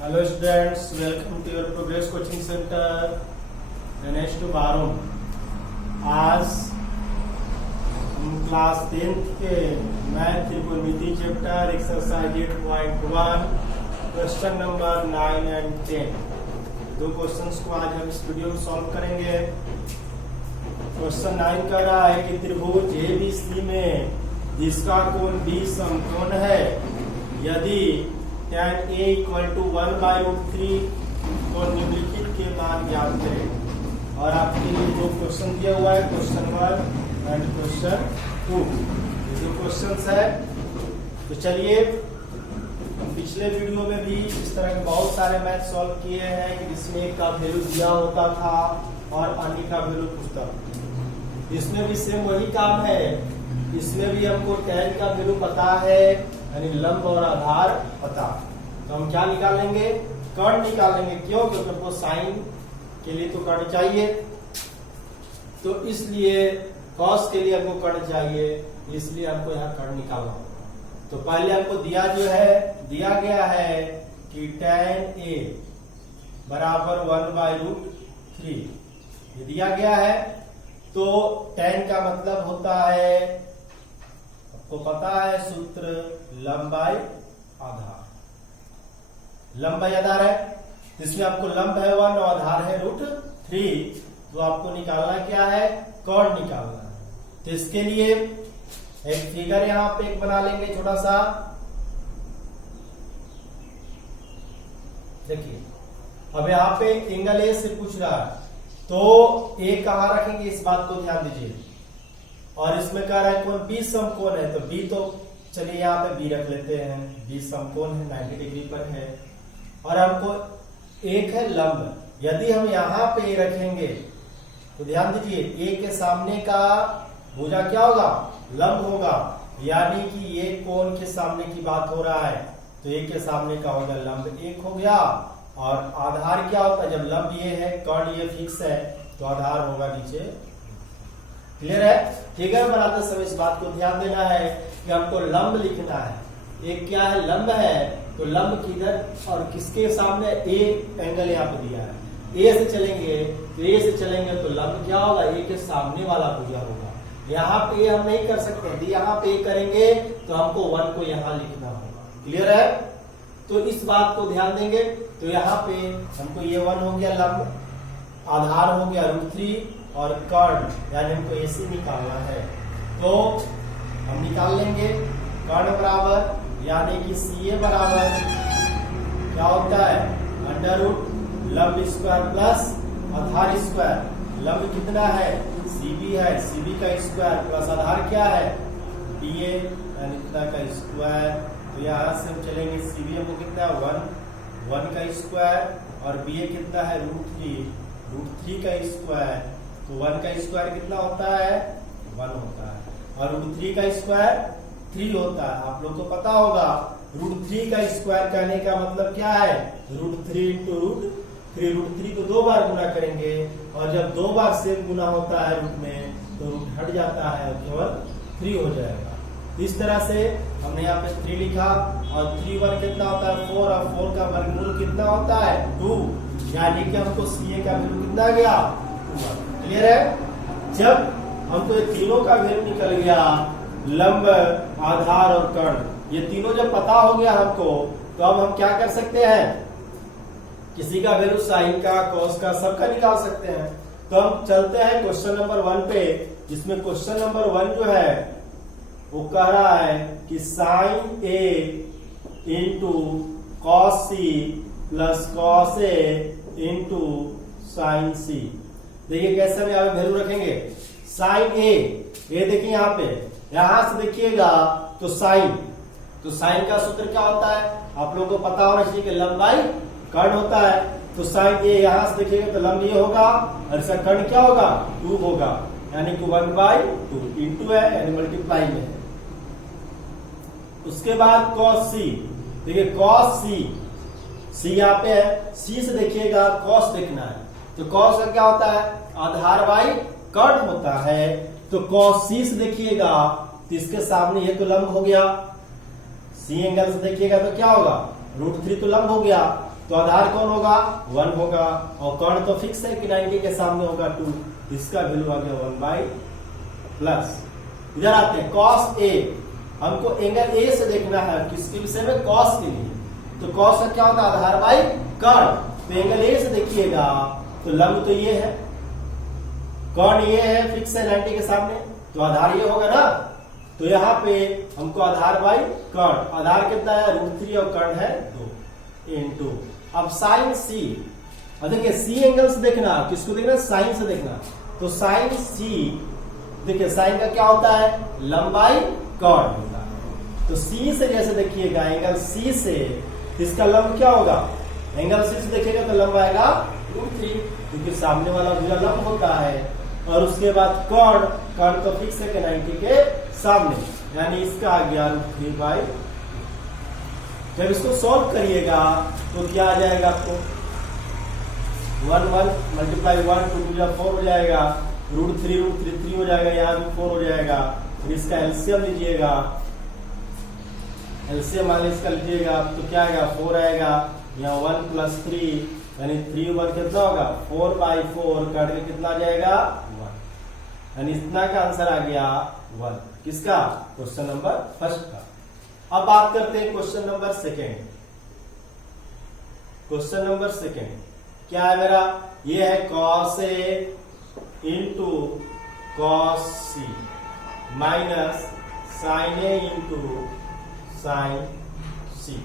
Hello students, welcome to your Progress Coaching Center. Ganesh टू बारूम। आज हम क्लास 10th के मैथ त्रिकोणमिति chapter exercise 8.1 question number 9 and 10 दो क्वेश्चंस को आज हम इस वीडियो में सॉल्व करेंगे। क्वेश्चन 9 कह रहा है कि त्रिभुज ABC में जिसका कोण B समकोण है, यदि tan A = 1/√3 को निम्नलिखित के मान ज्ञात करें। और आपके लिए दो क्वेश्चन दिया हुआ है, क्वेश्चन 1 एंड क्वेश्चन 2। ये जो क्वेश्चंस है, तो चलिए हम पिछले वीडियो में भी इस तरह के बहुत सारे मैथ सॉल्व किए हैं कि जिसमें एक का वैल्यू दिया होता था और अन्य का वैल्यू पूछता था। इसमें भी सेम वही काम है। इसमें भी हमको tan का वैल्यू पता है, यानी लंब और आधार पता। तो हम क्या निकालेंगे? कर्ण निकालेंगे। क्यों? क्योंकि हमको साइन के लिए तो कर्ण चाहिए, तो इसलिए कॉस के लिए हमको कर्ण चाहिए, इसलिए हमको यहाँ कर्ण निकालना होगा। तो पहले हमको दिया गया है कि tan A बराबर 1/√3 ये दिया गया है। तो tan का मतलब होता है, आपको पता है सूत्र, लंबाई आधार। लंबाई आधार है, जिसमें आपको लंब है 1 और आधार है √3। तो आपको निकालना क्या है? कर्ण निकालना है। तो इसके लिए एक फिगर यहां पे एक बना लेंगे छोटा सा। देखिए, अब यहाँ पे एंगल ए से पूछ रहा है, तो ए कहां रखेंगे इस बात को ध्यान दीजिए। और इसमें कह रहा है कोण B समकोण है, तो B तो चलिए यहाँ पे B रख लेते हैं। B समकोण है, 90 डिग्री पर है। और हमको एक है लंब। यदि हम यहाँ पे A रखेंगे तो ध्यान दीजिए, A के सामने का भुजा क्या होगा? लंब होगा। यानी कि ये कोण के सामने की बात हो रहा है, तो A के सामने का होगा लंब 1 हो गया। और आधार क्या होता है? जब लंब ये है, कर्ण ये फिक्स है, तो आधार होगा नीचे। क्लियर है? फिगर बनाते समय इस बात को ध्यान देना है कि हमको लंब लिखना है। एक क्या है? लंब है। तो लंब किधर और किसके सामने? ए एंगल यहाँ पे दिया है। ए से चलेंगे, तो ए से चलेंगे तो लंब क्या होगा? ए के सामने वाला भुजा होगा। यहाँ पे हम नहीं कर सकते, यदि यहाँ पे करेंगे तो हमको 1 को यहाँ लिखना होगा। क्लियर है? तो इस बात को ध्यान देंगे। तो यहाँ पे हमको ये 1 हो गया लंब, आधार हो गया √3 और कर्ण यानी हमको AC निकालना है। तो हम निकाल लेंगे कर्ण बराबर, यानी कि CA बराबर क्या होता है? √ लंब स्क्वायर प्लस आधार स्क्वायर। लंब कितना है? CB है, CB का स्क्वायर प्लस आधार क्या है? BA यानी इतना का स्क्वायर। तो यहाँ से हम चलेंगे, CB हमको कितना है? 1 का स्क्वायर और BA कितना है? √3 का स्क्वायर। तो 1 का स्क्वायर कितना होता है? 1 होता है। और √3 का स्क्वायर 3 होता है। आप लोग को पता होगा √3 का स्क्वायर कहने का मतलब क्या है? √3 × √3। √3 को 2 बार गुना करेंगे, और जब 2 बार से गुना होता है रूट में, तो रूट हट जाता है और केवल 3 हो जाएगा। इस तरह से हमने यहाँ पे 3 लिखा। और 3 वर्ग कितना होता है? 4। और 4 का वर्गमूल कितना होता है? 2। यानी कि हमको CA का वैल्यू कितना गया? 2। क्लियर है? जब हमको ये तीनों का वैल्यू निकल गया, लंब, आधार और कर्ण, ये तीनों जब पता हो गया हमको, तो अब हम क्या कर सकते हैं? किसी का वैल्यू साइन का, कॉस का, सबका निकाल सकते हैं। तो हम चलते हैं क्वेश्चन नंबर 1 पे, जिसमें क्वेश्चन नंबर 1 जो है वो कह रहा है कि sin A × cos C plus cos A × sin C। देखिए कैसे हम यहाँ पे वैल्यू रखेंगे। sin A, ये देखिए यहाँ पे, यहां से देखिएगा तो साइन का सूत्र क्या होता है? आप लोगों को पता होना चाहिए कि लंबाई कर्ण होता है। तो sin A यहां से देखिएगा तो लंब ये होगा, और इसका कर्ण क्या होगा? 2 होगा। यानी कि 1/2 इंटू है, यानी मल्टीप्लाई में। उसके बाद cos C, देखिए cos C यहाँ पे है, C से देखिएगा cos देखना है। तो cos का क्या होता है? आधार बाई कर्ण होता है। तो cos C से देखिएगा तो इसके सामने ये तो लंब हो गया, सी एंगल से देखिएगा तो क्या होगा, √3 तो लंब हो गया, तो आधार कौन होगा 1 होगा, और कर्ण तो फिक्स है कि 90 के सामने होगा 2, इसका वैल्यू आ गया 1 प्लस। इधर आते हैं cos A, हमको एंगल A से देखना है किसके विषय में, cos के लिए। तो cos का क्या होता है आधार बाई कर्ण, तो एंगल A से देखिएगा तो लंब तो ये है, कर्ण ये है, फिक्स है 90 के सामने, तो आधार ये होगा ना। तो यहाँ पे हमको आधार बाई कर्ण, आधार कितना है √3 और कर्ण है 2 इंटू। अब साइन C, अब देखिए C एंगल से देखना, किसको देखना साइन से देखना, तो साइन C देखिए साइन का क्या होता है लंबाई कर्ण होता है। तो C से जैसे देखिएगा एंगल C से इसका लंब क्या होगा, एंगल C से देखिएगा तो लंब आएगा √3, क्योंकि सामने वाला भुजा लंब होता है। और उसके बाद कर्ण, कर्ण तो फिक्स है कि 90 के सामने, यानी इसका आ गया √3/। जब इसको सॉल्व करिएगा तो क्या आ जाएगा आपको 1 मल्टीप्लाई 1 2 4 हो जाएगा, √3 3 हो जाएगा, यहाँ भी 4 हो जाएगा। फिर इसका एलसीएम लीजिएगा, एलसीएम मान इसका लीजिएगा तो क्या आएगा 4 आएगा, यहाँ 1 + 3 यानी 3 1 कितना होगा 4/4, काट के कितना आ जाएगा 1, यानी इतना का आंसर आ गया 1। किसका, क्वेश्चन नंबर फर्स्ट का। अब बात करते हैं question number second. Question number second क्या है मेरा, ये है cos A into cos C minus sin A into sin C।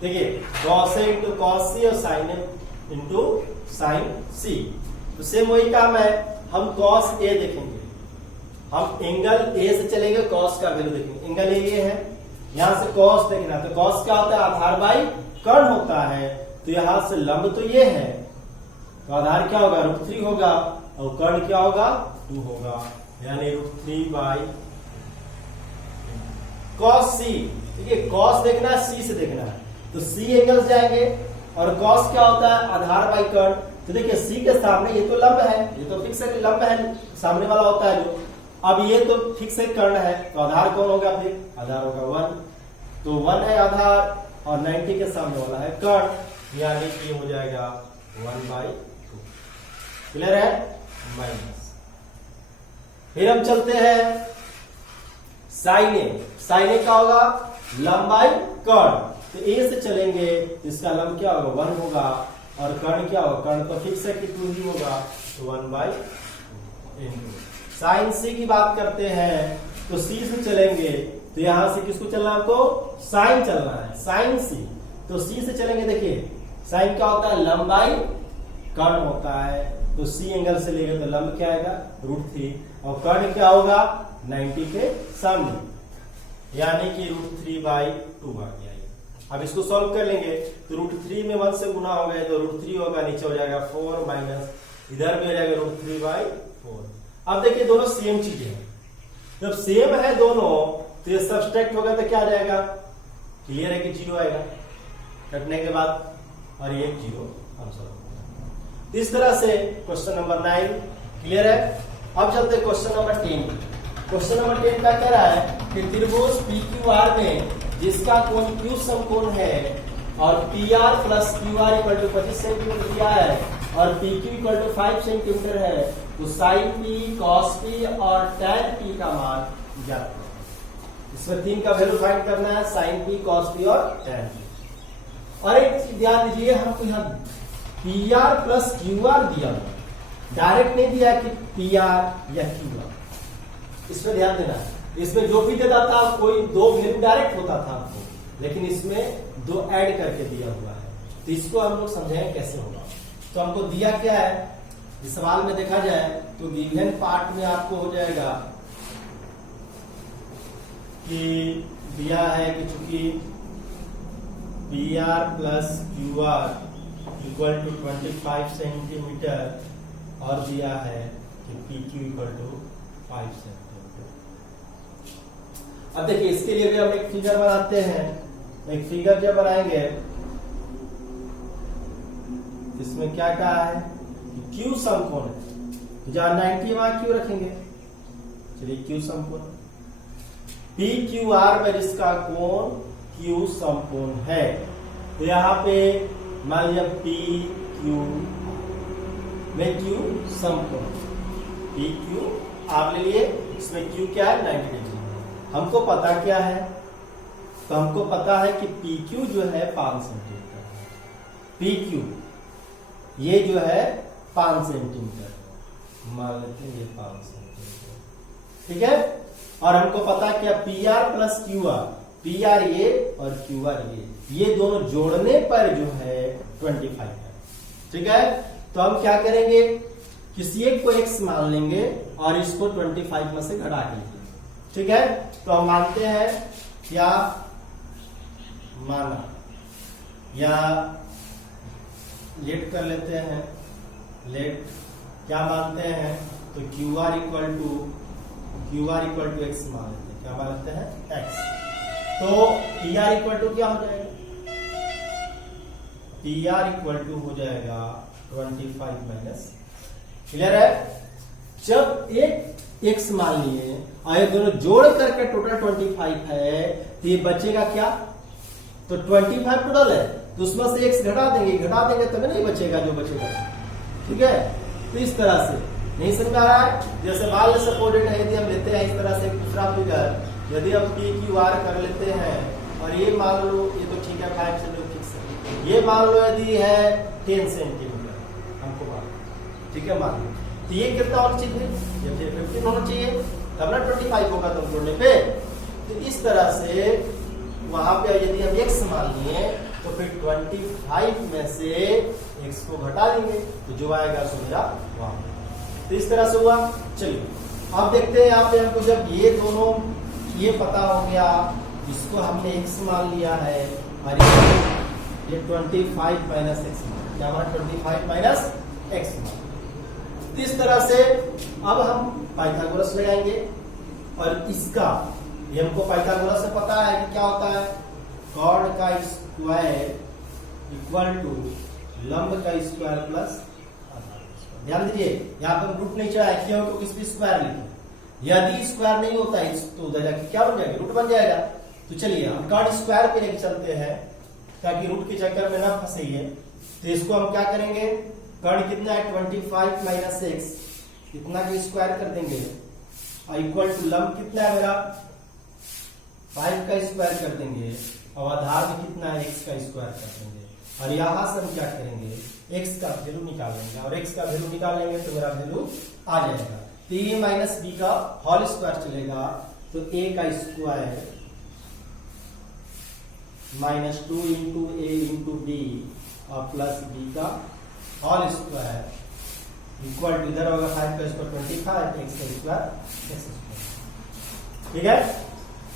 देखिए cos A into cos C और sin A into sin C, तो सेम वही काम है। हम cos A देखेंगे, हम एंगल A से चलेंगे, cos का वैल्यू देखेंगे। एंगल A ये है, यहां से cos देखना, तो cos क्या होता है आधार बाई कर्ण होता है, तो यहां से लंब तो ये है, तो आधार क्या होगा √3 होगा, और कर्ण क्या होगा 2 होगा, यानी √3/। cos C, देखिए cos देखना है C से देखना है, तो C एंगल जाएंगे, और cos क्या होता है आधार बाई कर्ण। तो देखिए C के सामने ये तो लंब है, ये तो फिक्स है लंब है, सामने वाला होता है जो, अब ये तो फिक्स है कर्ण है, तो आधार कौन होगा, फिर आधार होगा 1, तो 1 है आधार और 90 के सामने वाला है कर्ण, यानी कि हो जाएगा 1/2। क्लियर है, माइनस। फिर हम चलते हैं साइन A, साइन A का होगा लंबाई कर्ण, तो A से चलेंगे, इसका लंब क्या होगा 1 होगा, और कर्ण क्या होगा, कर्ण तो फिक्स है कि 2 ही होगा, तो 1/2। साइन C की बात करते हैं, तो C से चलेंगे, तो यहां से किसको चलना है आपको, साइन चलना है, साइन C, तो C से चलेंगे। देखिए साइन क्या होता है लंबाई कर्ण होता है, तो C एंगल से लेंगे तो लंब क्या आएगा √3, और कर्ण क्या होगा 90 के सामने, यानी कि √3/2 आ गया। अब इसको सॉल्व कर लेंगे, तो √3 में 1 से गुना हो गए तो √3 होगा, नीचे हो जाएगा 4 माइनस, इधर भी हो जाएगा √3/4। अब देखिए दोनों सेम चीजें हैं, जब सेम है दोनों तो ये सब्सट्रैक्ट होगा तो क्या आ जाएगा, क्लियर है कि 0 आएगा कटने के बाद, और ये 0 आंसर। इस तरह से क्वेश्चन नंबर 9 क्लियर है। अब चलते क्वेश्चन नंबर 10। क्वेश्चन नंबर 10 क्या कह रहा है कि त्रिभुज PQR में जिसका कोण Q समकोण है, और PR + QR = 25 सेंटीमीटर दिया है, और PQ = 5 सेंटीमीटर है, तो sin P, cos P और tan P का मान ज्ञात करें। इसमें 3 का वैल्यू फाइंड करना है, sin P, cos P और tan P। और एक चीज ध्यान दीजिए, हमको यहाँ PR + QR दिया हुआ, डायरेक्ट नहीं दिया कि PR या QR, इसमें ध्यान देना है। इसमें जो भी देता था कोई 2 वैल्यू डायरेक्ट होता था आपको, लेकिन इसमें 2 ऐड करके दिया हुआ है, तो इसको हम लोग समझाएं कैसे होगा। तो हमको दिया क्या है इस सवाल में देखा जाए तो गिवन पार्ट में आपको हो जाएगा कि दिया है कि चूंकि PR + QR = 25 सेंटीमीटर, और दिया है कि PQ = 5 सेंटीमीटर। अब देखिए इसके लिए भी हम एक फिगर बनाते हैं, एक फिगर जब बनाएंगे इसमें क्या कहा है कि Q समकोण है, जहां 90 वहां Q रखेंगे, चलिए Q समकोण, PQR में जिसका कोण Q समकोण है, तो यहाँ पे मान लिया पी क्यू में क्यू सम कोण, पी क्यू आर ले लिए, इसमें क्यू क्या है 90 डिग्री। हमको पता क्या है, तो हमको पता है कि पी क्यू जो है 5 सेंटीमीटर, पी क्यू ये जो है 5 सेंटीमीटर, मान लेते हैं ये 5 सेंटीमीटर, ठीक है। और हमको पता है क्या, P R plus Q R, P R ये और क्यू आर ये दोनों जोड़ने पर जो है 25 है, ठीक है। तो हम क्या करेंगे, किसी एक को x मान लेंगे और इसको 25 में से घटा के लिखेंगे, ठीक है। तो हम मानते हैं क्या माना, या लेट कर लेते हैं, लेट क्या मानते हैं, तो Q R equal to X मान लेते हैं, क्या मान लेते हैं x। तो पी आर इक्वल टू क्या हो जाएगा, पी आर इक्वल टू हो जाएगा 25 माइनस, क्लियर है। जब एक x मान लिए और ये दोनों जोड़ करके टोटल 25 है, तो ये बचेगा क्या, तो 25 टोटल है, तो उसमें से x घटा देंगे तब नहीं बचेगा जो बचेगा, ठीक है। तो इस तरह से नहीं समझ आ रहा है, जैसे मान लो सपोर्टेड है, यदि हम लेते हैं इस तरह से दूसरा फिगर, यदि हम पी क्यू आर कर लेते हैं और ये मान लो, ये तो ठीक है 5 सेंटीमीटर फिक्स है, ये मान लो यदि है 10 सेंटीमीटर हमको मान, ठीक है मान लो, तो ये कितना होना चाहिए, ये फिर 15 होना चाहिए, तब ना 25 होगा तुम जोड़ने पे। तो इस तरह से वहां पे यदि हम x मान लिए तो फिर 25 में से x को घटा देंगे, तो जो आएगा सो मेरा वहां। तो इस तरह से हुआ। चलिए अब देखते हैं यहाँ पे हमको, जब ये दोनों ये पता हो गया, इसको हमने x मान लिया है और ये 25 माइनस एक्स, क्या हमारा 25 माइनस एक्स। इस तरह से अब हम पाइथागोरस लगाएंगे और इसका ये हमको पाइथागोरस से पता है कि क्या होता है, कॉर्ड का स्क्वायर इक्वल टू लंब का स्क्वायर प्लस, ध्यान दीजिए यहाँ पे रूट नहीं चढ़ाया क्यों, क्योंकि इस पे स्क्वायर लिखे, यदि स्क्वायर नहीं होता है तो उधर जाके क्या बन जाएगा, रूट बन जाएगा। तो चलिए हम कॉर्ड स्क्वायर पे लेके चलते हैं ताकि रूट के चक्कर में ना फंसे। तो इसको हम क्या करेंगे, कर्ण कितना है 25 माइनस एक्स, इतना का स्क्वायर कर देंगे और इक्वल टू लंब कितना है मेरा 5 का स्क्वायर कर देंगे और आधार में कितना है x का स्क्वायर कर देंगे, और यहां से हम क्या करेंगे x का वैल्यू निकाल लेंगे, और x का वैल्यू निकाल लेंगे तो मेरा वैल्यू आ जाएगा। तो a माइनस बी का होल स्क्वायर चलेगा, तो a का स्क्वायर माइनस 2 इंटू ए इंटू बी और प्लस बी का होल स्क्वायर इक्वल टू, इधर होगा 5 का स्क्वायर 25, x का स्क्वायर x स्क्वायर, ठीक है।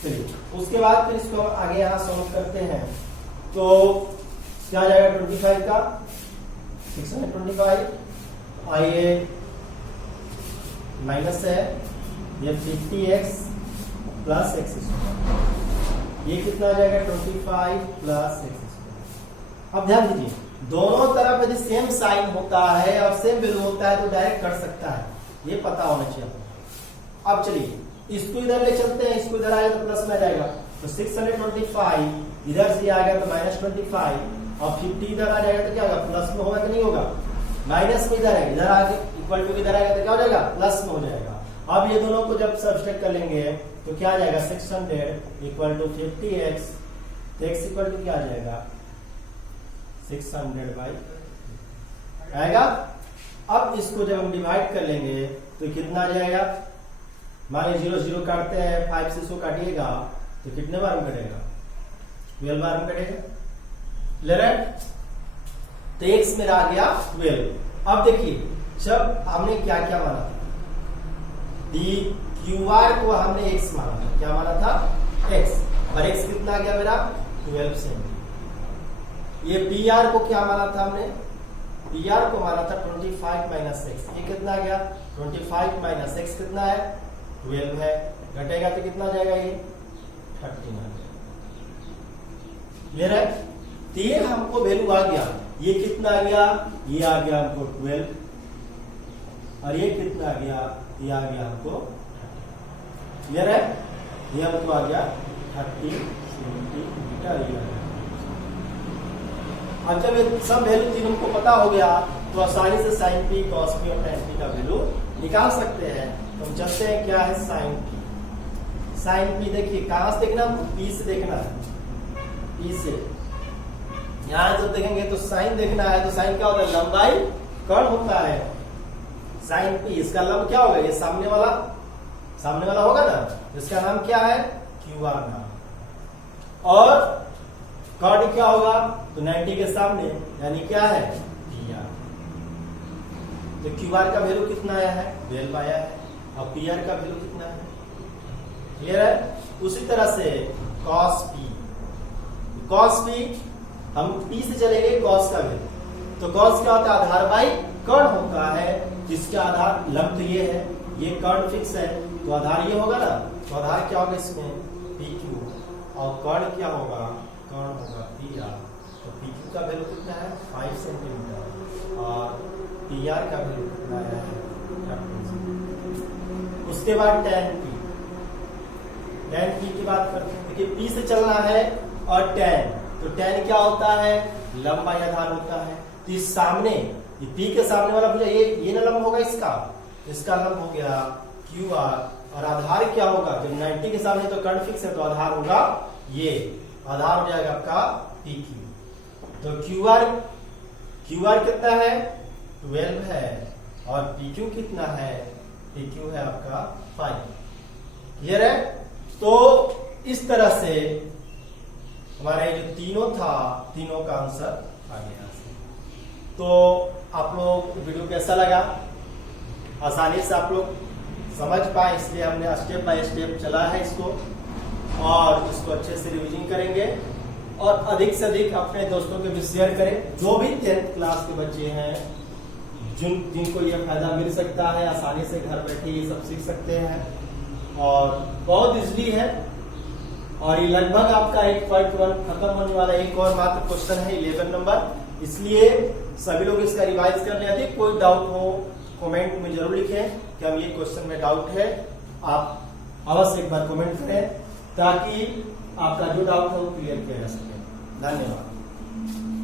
चलिए उसके बाद फिर इसको आगे यहां सॉल्व करते हैं, तो क्या आ जाएगा 25 का 625, आइए माइनस है ये 50x प्लस एक्स स्क्वायर, ये कितना आ जाएगा 25 प्लस एक्स स्क्वायर। अब ध्यान दीजिए दोनों तरफ यदि सेम साइन होता है और सेम वैल्यू होता है तो डायरेक्ट कर सकता है, ये पता होना चाहिए। अब चलिए इसको इधर ले चलते हैं, इसको इधर आएगा तो प्लस में आ जाएगा, तो 625 इधर से आ गया तो माइनस 25 और 50 इधर आ जाएगा तो क्या होगा, प्लस में होगा कि नहीं होगा, माइनस में इधर है, इधर आगे इक्वल टू इधर आएगा तो क्या हो जाएगा, प्लस में हो जाएगा। अब ये दोनों को जब सब्सट्रैक्ट कर लेंगे तो क्या आ जाएगा 600 इक्वल टू 50x, तो x इक्वल टू क्या आ जाएगा 600 बाई आएगा। अब इसको जब हम डिवाइड कर लेंगे तो कितना आ जाएगा, मान लीजिए 0 0 काटते हैं, 5 से 100 काटिएगा तो कितने बार में कटेगा, 12 बार में कटेगा, ले रहे। तो x मेरा आ गया 12। अब देखिए जब हमने क्या क्या माना था, डी क्यू आर को हमने x माना था, क्या माना था x, और x कितना आ गया मेरा 12 सेंटीमीटर। ये पी आर को क्या माना था हमने, पी आर को माना था 25 माइनस एक्स, ये कितना आ गया 25 माइनस एक्स कितना है 12 है, घटेगा तो कितना आ जाएगा ये 13 आ जाएगा, क्लियर है। तो ये हमको वैल्यू आ गया, ये कितना आ गया, ये आ गया हमको 12, और ये कितना आ गया, ये आ गया हमको, क्लियर है, ये हमको आ गया 30 सेंटीमीटर। अब जब ये सब वैल्यू तीनों को पता हो गया तो आसानी से साइन पी, कॉस पी और tan पी का वैल्यू निकाल सकते हैं। तो हम चलते हैं क्या है साइन पी। साइन पी देखिए कहां से देखना, पी से देखना है, पी से। यहां जब देखेंगे तो साइन देखना है, तो साइन क्या होता है, लंबाई कर्ण होता है। साइन पी इसका लंब क्या होगा, ये सामने वाला होगा ना, इसका नाम क्या है, क्यू आर नाम। और कर्ण क्या होगा, तो 90 के सामने यानी क्या है, पी आर। तो क्यू आर का वैल्यू कितना आया है, 12 आया है, और पी आर का वैल्यू कितना है, क्लियर है। उसी तरह से कॉस पी, कॉस पी हम पी से चलेंगे कॉस का वैल्यू। तो कॉस क्या होता है, आधार बाई कर्ण होता है, जिसका आधार लंब तो ये है, ये कर्ण फिक्स है, तो आधार ये होगा ना, तो आधार क्या होगा इसमें, पी क्यू, और कर्ण क्या होगा, कर्ण होगा पी आर। तो पी क्यू का वैल्यू कितना है, 5 सेंटीमीटर, और पी आर का वैल्यू कितना है, 13। उसके बाद tan पी, tan पी की बात करते हैं। देखिए पी से चलना है और tan, तो tan क्या होता है, लंबा आधार होता है। तो इस सामने, ये पी के सामने वाला भुजा ये ना लंब होगा, इसका लंब हो गया क्यू आर, और आधार क्या होगा, जब 90 के सामने तो कर्ण फिक्स है, तो आधार होगा ये, आधार हो जाएगा आपका पी क्यू। तो क्यू आर कितना है, 12 है, और पी क्यू कितना है, पी क्यू है आपका 5। क्लियर है। तो इस तरह से हमारे जो तीनों था, तीनों का आंसर आ गया। तो आप लोग वीडियो कैसा लगा, आसानी से आप लोग समझ पाए, इसलिए हमने स्टेप बाय स्टेप चला है इसको, और इसको अच्छे से रिवीजन करेंगे, और अधिक से अधिक अपने दोस्तों के भी शेयर करें, जो भी 10th क्लास के बच्चे हैं, जिनको ये फायदा मिल सकता है, आसानी से घर बैठे ये सब सीख सकते हैं, और बहुत इजली है। और ये लगभग आपका 8.1 खत्म होने वाला, एक और मात्र क्वेश्चन है 11 नंबर, इसलिए सभी लोग इसका रिवाइज कर लेते। कोई डाउट हो कमेंट में जरूर लिखें कि हम ये क्वेश्चन में डाउट है, आप अवश्य एक बार कमेंट करें, ताकि आपका जो डाउट है वो क्लियर किया जा सके। धन्यवाद।